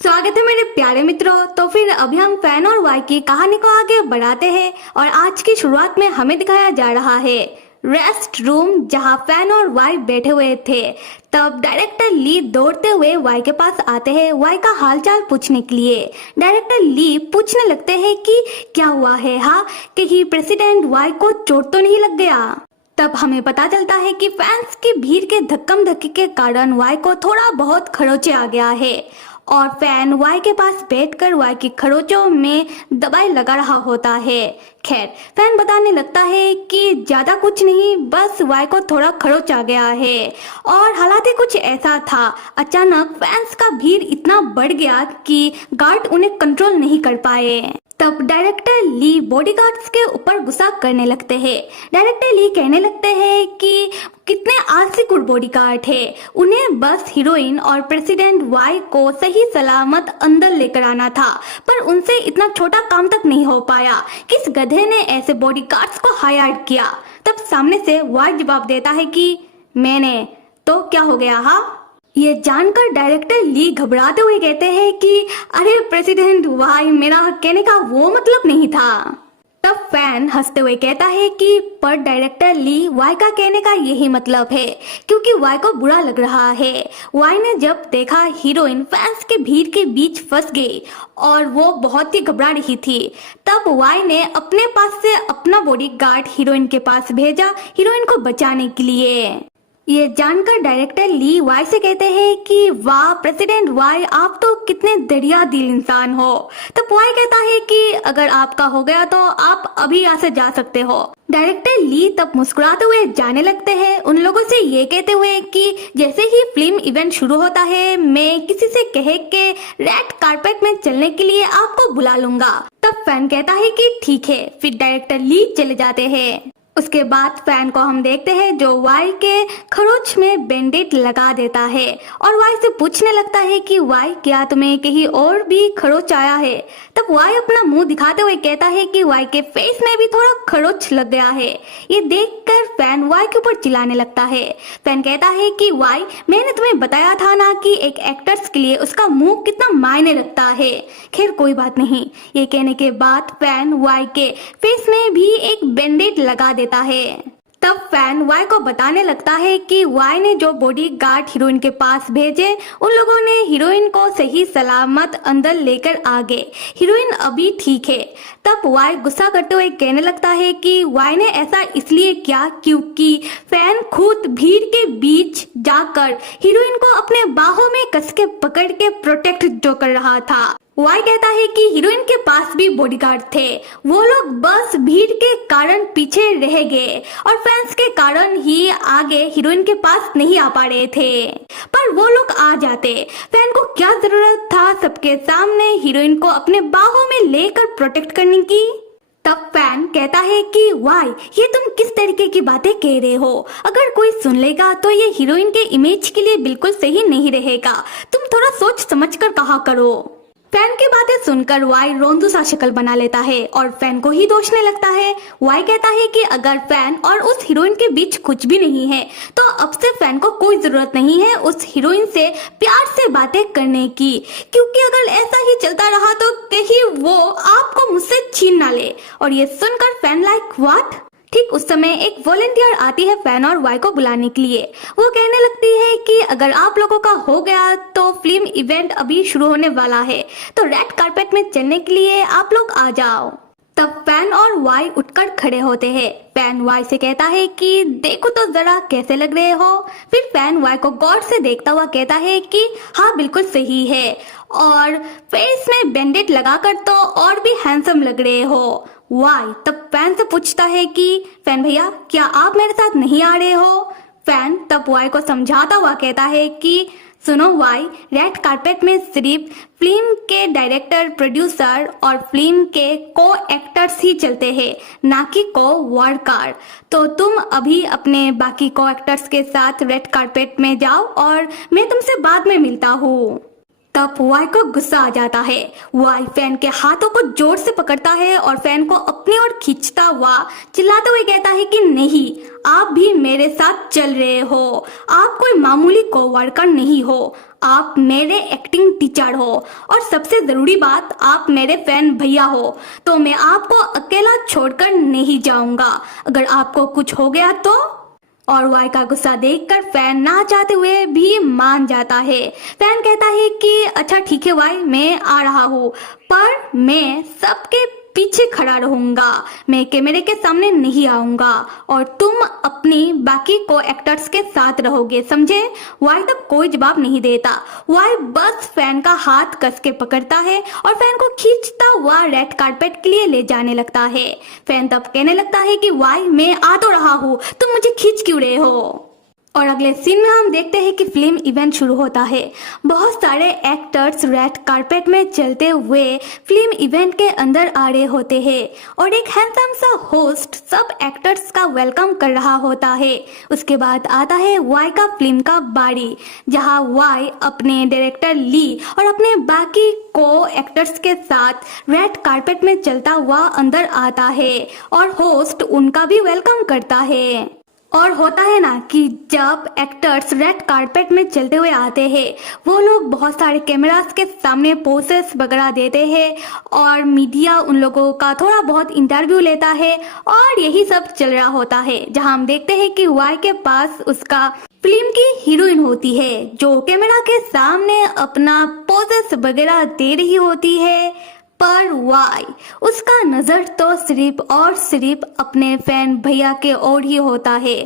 स्वागत है मेरे प्यारे मित्रों। तो फिर अभी हम फैन और वाई की कहानी को आगे बढ़ाते हैं और आज की शुरुआत में हमें दिखाया जा रहा है रेस्ट रूम, जहां फैन और वाई बैठे हुए थे। तब डायरेक्टर ली दौड़ते हुए वाई के पास आते हैं वाई का हालचाल पूछने के लिए। डायरेक्टर ली पूछने लगते हैं कि क्या हुआ है, हाँ कहीं प्रेसिडेंट वाई को चोट तो नहीं लग गया। तब हमें पता चलता है कि फैंस की भीड़ के धक्कम धक्की के कारण वाई को थोड़ा बहुत खरोंचे आ गया है और फैन वाई के पास बैठकर वाई की खरोंचों में दवाई लगा रहा होता है। खैर, फैन बताने लगता है कि ज्यादा कुछ नहीं, बस वाई को थोड़ा खरोंच आ गया है और हालात ही कुछ ऐसा था। अचानक फैंस का भीड़ इतना बढ़ गया कि गार्ड उन्हें कंट्रोल नहीं कर पाए। तब डायरेक्टर ली बॉडीगार्ड्स के ऊपर गुस्सा करने लगते हैं। डायरेक्टर ली कहने लगते हैं कि कितने आलसी बॉडीगार्ड है, उन्हें बस हीरोइन और प्रेसिडेंट वाई को सही सलामत अंदर लेकर आना था, पर उनसे इतना छोटा काम तक नहीं हो पाया। किस गधे ने ऐसे बॉडीगार्ड्स को हायर किया। तब सामने से वाई जवाब देता है कि मैंने, तो क्या हो गया, हाँ। ये जानकर डायरेक्टर ली घबराते हुए कहते हैं कि अरे प्रेसिडेंट वाई, मेरा कहने का वो मतलब नहीं था। तब फैन हंसते हुए कहता है कि पर डायरेक्टर ली, वाई का कहने का यही मतलब है, क्योंकि वाई को बुरा लग रहा है। वाई ने जब देखा हीरोइन फैंस के भीड़ के बीच फंस गई और वो बहुत ही घबरा रही थी, तब वाई ने अपने पास से अपना बॉडीगार्ड हीरोइन के पास भेजा हीरोइन को बचाने के लिए। ये जानकर डायरेक्टर ली वाई से कहते हैं कि वाह प्रेसिडेंट वाई, आप तो कितने दरिया दिल इंसान हो। तब वाई कहता है कि अगर आपका हो गया तो आप अभी यहाँ से जा सकते हो। डायरेक्टर ली तब मुस्कुराते हुए जाने लगते हैं, उन लोगों से ये कहते हुए कि जैसे ही फिल्म इवेंट शुरू होता है मैं किसी से कह के रेड कारपेट में चलने के लिए आपको बुला लूंगा। तब फैन कहता है कि ठीक है। फिर डायरेक्टर ली चले जाते हैं। उसके बाद फैन को हम देखते हैं जो वाई के खरोंच में बैंडेज लगा देता है और वाई से पूछने लगता है कि वाई, क्या तुम्हें कहीं और भी खरोंच आया है। तब वाई अपना मुंह दिखाते हुए कहता है कि वाई के फेस में भी थोड़ा खरोंच लग गया है। ये देखकर फैन वाई के ऊपर चिल्लाने लगता है। फैन कहता है कि वाई, मैंने तुम्हें बताया था ना कि एक एक्टर्स के लिए उसका मुंह कितना मायने रखता है। खैर कोई बात नहीं। ये कहने के बाद फैन वाई के फेस में भी एक बैंडेज लगा देता है। तब फैन वाई को बताने लगता है कि वाई ने जो बॉडीगार्ड हीरोइन के पास भेजे, उन लोगों ने हीरोइन को सही सलामत अंदर लेकर आ गए। हीरोइन अभी ठीक है। तब वाई गुस्सा करते हुए कहने लगता है कि वाई ने ऐसा इसलिए किया क्योंकि फैन खुद भीड़ के बीच जाकर हीरोइन को अपने बाहों में कस के पकड़ के प्रोटेक्ट जो कर रहा था। वाई कहता है कि हीरोइन के पास भी बॉडीगार्ड थे, वो लोग बस भीड़ के कारण पीछे रह गए और फैंस के कारण ही आगे हीरोइन के पास नहीं आ पा रहे थे, पर वो लोग आ जाते। फैन को क्या जरूरत था सबके सामने हीरोइन को अपने बाहों में लेकर प्रोटेक्ट करने की। तब फैन कहता है कि वाई, ये तुम किस तरीके की बातें कह रहे हो, अगर कोई सुन लेगा तो ये हीरोइन के इमेज के लिए बिल्कुल सही नहीं रहेगा, तुम थोड़ा सोच समझ कर कहा करो। फैन की बातें सुनकर वाई रोंदू सा शक्ल बना लेता है और फैन को ही दोषने लगता है। वाई कहता है कि अगर फैन और उस हीरोइन के बीच कुछ भी नहीं है तो अब से फैन को कोई जरूरत नहीं है उस हीरोइन से प्यार से बातें करने की, क्योंकि अगर ऐसा ही चलता रहा तो कहीं वो आपको मुझसे छीन ना ले। और ये सुनकर फैन लाइक व्हाट। ठीक उस समय एक वॉलंटियर आती है फैन और वाई को बुलाने के लिए। वो कहने लगती है कि अगर आप लोगों का हो गया तो फिल्म इवेंट अभी शुरू होने वाला है, तो रेड कारपेट में चलने के लिए आप लोग आ जाओ। तब फैन और वाई उठकर खड़े होते हैं। फैन वाई से कहता है कि देखो तो जरा कैसे लग रहे हो। फिर फैन वाई को गौर से देखता हुआ कहता है कि हाँ बिल्कुल सही है, और फेस में बैंडेज लगाकर तो और भी हैंडसम लग रहे हो। वाई तब फैन से पूछता है कि फैन भैया, क्या आप मेरे साथ नहीं आ रहे हो। फैन तब वाई को समझाता हुआ कहता है कि सुनो वाई, रेड कारपेट में सिर्फ फिल्म के डायरेक्टर, प्रोड्यूसर और फिल्म के को एक्टर्स ही चलते हैं, ना कि को वर्कर। तो तुम अभी अपने बाकी को एक्टर्स के साथ रेड कारपेट में जाओ और मैं तुमसे बाद में मिलता हूँ। तब वाई को गुस्सा आ जाता है। वाई फैन के हाथों को जोर से पकड़ता है और फैन को अपनी ओर खींचता हुआ चिल्लाते हुए कहता है कि नहीं, आप भी मेरे साथ चल रहे हो। आप कोई मामूली कोवर्कर नहीं हो, आप मेरे एक्टिंग टीचर हो और सबसे जरूरी बात, आप मेरे फैन भैया हो। तो मैं आपको अकेला छोड़कर नहीं जाऊंगा। अगर आपको कुछ हो गया तो। और वाई का गुस्सा देखकर फैन ना चाहते हुए भी मान जाता है। फैन कहता है कि अच्छा ठीक है वाई, मैं आ रहा हूँ, पर मैं सबके पीछे खड़ा रहूंगा, मैं कैमरे के सामने नहीं आऊंगा और तुम अपनी बाकी को एक्टर्स के साथ रहोगे, समझे। वाई तब कोई जवाब नहीं देता। वाई बस फैन का हाथ कस के पकड़ता है और फैन को खींचता हुआ रेड कारपेट के लिए ले जाने लगता है। फैन तब कहने लगता है कि वाई मैं आ तो रहा हूँ, तुम मुझे खींच क्यों रहे हो। और अगले सीन में हम देखते हैं कि फिल्म इवेंट शुरू होता है। बहुत सारे एक्टर्स रेड कारपेट में चलते हुए फिल्म इवेंट के अंदर आ रहे होते हैं और एक हैंडसम सा होस्ट सब एक्टर्स का वेलकम कर रहा होता है। उसके बाद आता है वाई का फिल्म का बारी, जहां वाई अपने डायरेक्टर ली और अपने बाकी को एक्टर्स के साथ रेड कारपेट में चलता हुआ अंदर आता है और होस्ट उनका भी वेलकम करता है। और होता है ना कि जब एक्टर्स रेड कारपेट में चलते हुए आते हैं, वो लोग बहुत सारे कैमरास के सामने पोसेस वगैरह देते हैं और मीडिया उन लोगों का थोड़ा बहुत इंटरव्यू लेता है और यही सब चल रहा होता है। जहां हम देखते हैं कि वाई के पास उसका फिल्म की हीरोइन होती है जो कैमरा के सामने अपना पोसेस वगैरह दे रही होती है, पर वाई उसका नजर तो सिर्फ और सिर्फ अपने फैन भैया के ओर ही होता है,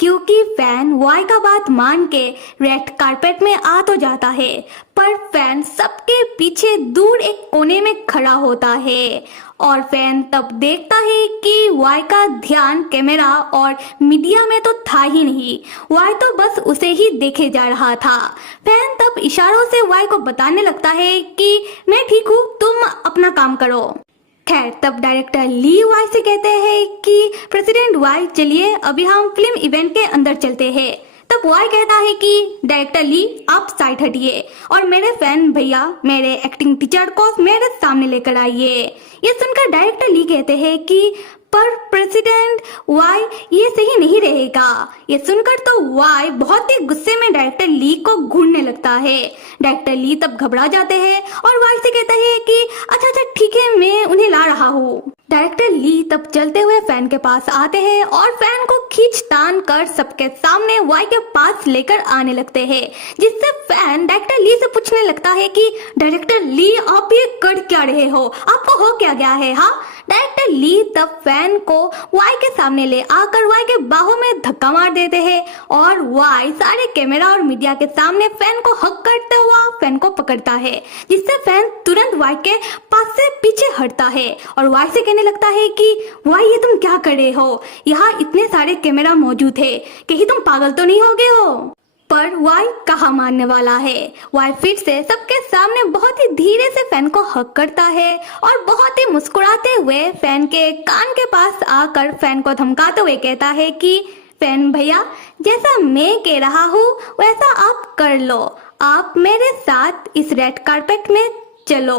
क्योंकि फैन वाई का बात मान के रेड कारपेट में आ तो जाता है, पर फैन सबके पीछे दूर एक कोने में खड़ा होता है। और फैन तब देखता है कि वाई का ध्यान कैमरा और मीडिया में तो था ही नहीं, वाई तो बस उसे ही देखे जा रहा था। फैन तब इशारों से वाई को बताने लगता है कि मैं ठीक हूँ, तुम अपना काम करो। खैर तब डायरेक्टर ली वाई से कहते हैं कि प्रेसिडेंट वाई चलिए अभी हम फिल्म इवेंट के अंदर चलते हैं। तब वाई कहता है कि डायरेक्टर ली आप साइड हटिए और मेरे फैन भैया, मेरे एक्टिंग टीचर को मेरे सामने लेकर आइए। ये सुनकर डायरेक्टर ली कहते हैं कि पर प्रेसिडेंट वाई ये सही नहीं रहेगा। ये सुनकर तो वाई बहुत ही गुस्से में डायरेक्टर ली को घूरने लगता है। डायरेक्टर ली तब घबरा जाते हैं और वाई से कहता है कि अच्छा अच्छा ठीक है, मैं उन्हें ला रहा हूँ। डायरेक्टर ली तब चलते हुए फैन के पास आते हैं और फैन को खींच तान कर सबके सामने वाई के पास लेकर आने लगते हैं, जिससे फैन डायरेक्टर ली से पूछने लगता है कि डायरेक्टर ली आप ये कर क्या रहे हो, आपको हो क्या गया है। हाँ, डायरेक्टर ली तब फैन को वाई के सामने ले आकर वाई के बाहों में धक्का मार देते हैं और वाई सारे कैमरा और मीडिया के सामने फैन को हक करते हुआ फैन को पकड़ता है, जिससे फैन तुरंत वाई के पास से पीछे हटता है और वाई से कहने लगता है कि वाई ये तुम क्या कर रहे हो, यहाँ इतने सारे कैमरा मौजूद है, कहीं तुम पागल तो नहीं हो गए हो। पर वाई कहाँ मानने वाला है। वाई फिर से सबके सामने बहुत ही धीरे से फैन को हक करता है और बहुत ही मुस्कुराते हुए फैन के कान के पास आकर फैन को धमकाते हुए कहता है कि फैन भैया जैसा मैं कह रहा हूँ वैसा आप कर लो, आप मेरे साथ इस रेड कारपेट में चलो,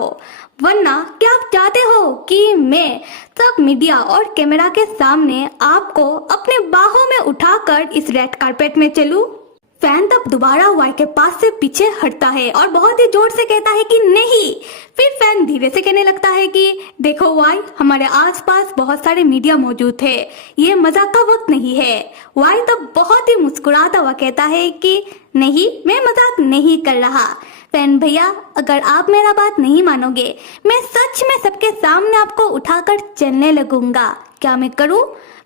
वरना क्या आप चाहते हो कि मैं सब मीडिया और कैमरा के सामने आपको अपने बाहों में उठाकर इस रेड कारपेट में चलूं। फैन तब दोबारा वाई के पास से पीछे हटता है और बहुत ही जोर से कहता है कि नहीं। फिर फैन धीरे से कहने लगता है कि देखो वाई, हमारे आसपास बहुत सारे मीडिया मौजूद है, ये मजाक का वक्त नहीं है। वाई तब बहुत ही मुस्कुराता हुआ कहता है कि नहीं, मैं मजाक नहीं कर रहा। फैन भैया अगर आप मेरा बात नहीं मानोगे, मैं सच में सबके सामने आपको उठाकर चलने लगूंगा, क्या मैं करूं?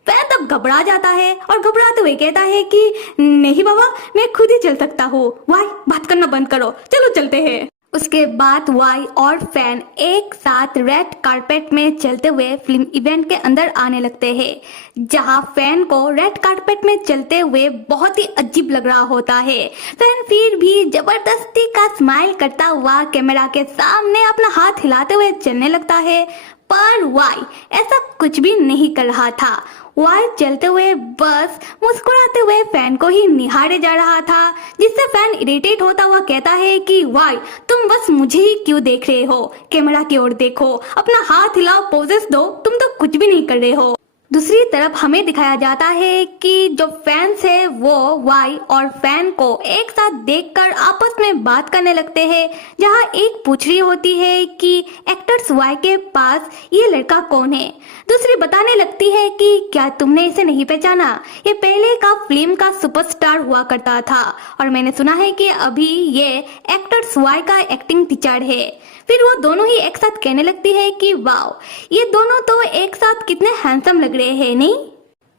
फैन तब घबरा जाता है और घबराते हुए कहता है कि नहीं बाबा, मैं खुद ही चल सकता हूँ। वाई बात करना बंद करो, चलो चलते हैं। उसके बाद वाई और फैन एक साथ रेड कारपेट में चलते हुए फिल्म इवेंट के अंदर आने लगते हैं, जहां फैन को रेड कारपेट में चलते हुए बहुत ही अजीब लग रहा होता है। फैन फिर भी जबरदस्ती का स्माइल करता हुआ कैमरा के सामने अपना हाथ हिलाते हुए चलने लगता है, पर वाई ऐसा कुछ भी नहीं कर रहा था। वाई चलते हुए बस मुस्कुराते हुए फैन को ही निहारे जा रहा था, जिससे फैन इरिटेट होता हुआ कहता है कि वाई तुम बस मुझे ही क्यों देख रहे हो, कैमरा की ओर देखो, अपना हाथ हिलाओ, पोजेस दो, तुम तो कुछ भी नहीं कर रहे हो। दूसरी तरफ हमें दिखाया जाता है कि जो फैंस है वो वाई और फैन को एक साथ देखकर आपस में बात करने लगते हैं, जहां एक पूछ रही होती है कि एक्टर्स वाई के पास ये लड़का कौन है। दूसरी बताने लगती है कि क्या तुमने इसे नहीं पहचाना, ये पहले का फिल्म का सुपरस्टार हुआ करता था और मैंने सुना है कि अभी ये एक्टर्स वाई का एक्टिंग टीचर है। फिर वो दोनों ही एक साथ कहने लगती है कि वाओ ये दोनों तो एक साथ कितने हैंडसम लग रहे हैं नहीं।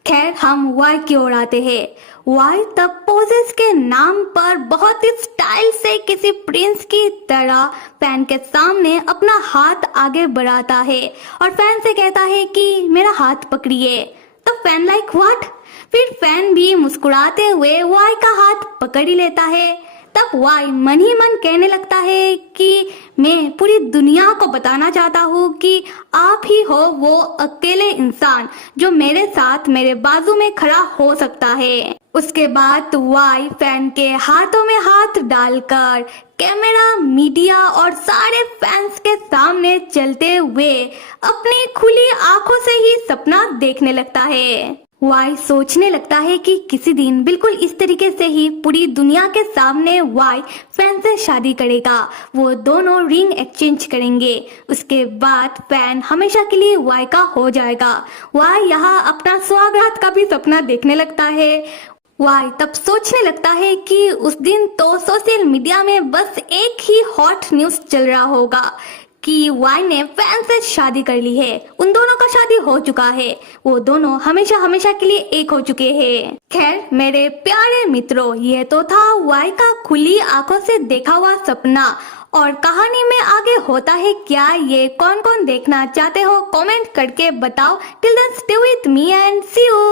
खैर हम वाई की ओर आते हैं। वाई तब पोजेस के नाम पर बहुत ही स्टाइल से किसी प्रिंस की तरह फैन के सामने अपना हाथ आगे बढ़ाता है और फैन से कहता है कि मेरा हाथ पकड़िए। तो फैन लाइक व्हाट। फिर फैन भी मुस्कुराते हुए वाई का हाथ पकड़ ही लेता है। तब वाई मन ही मन कहने लगता है कि मैं पूरी दुनिया को बताना चाहता हूँ कि आप ही हो वो अकेले इंसान जो मेरे साथ मेरे बाजू में खड़ा हो सकता है। उसके बाद वाई फैन के हाथों में हाथ डालकर कैमरा, मीडिया और सारे फैंस के सामने चलते हुए अपनी खुली आंखों से ही सपना देखने लगता है। वाई सोचने लगता है कि किसी दिन बिल्कुल इस तरीके से ही पूरी दुनिया के सामने वाई फैन से शादी करेगा। वो दोनों रिंग एक्सचेंज करेंगे। उसके बाद फैन हमेशा के लिए वाई का हो जाएगा। वाई यहाँ अपना स्वागत का भी सपना देखने लगता है। वाई तब सोचने लगता है कि उस दिन तो सोशल मीडिया में बस एक ही हॉट न्यूज चल रहा होगा कि वाई ने फैन से शादी कर ली है। उन दोनों का शादी हो चुका है, वो दोनों हमेशा हमेशा के लिए एक हो चुके हैं। खैर मेरे प्यारे मित्रों, ये तो था वाई का खुली आंखों से देखा हुआ सपना। और कहानी में आगे होता है क्या, ये कौन कौन देखना चाहते हो कमेंट करके बताओ। Till then stay with me and see you.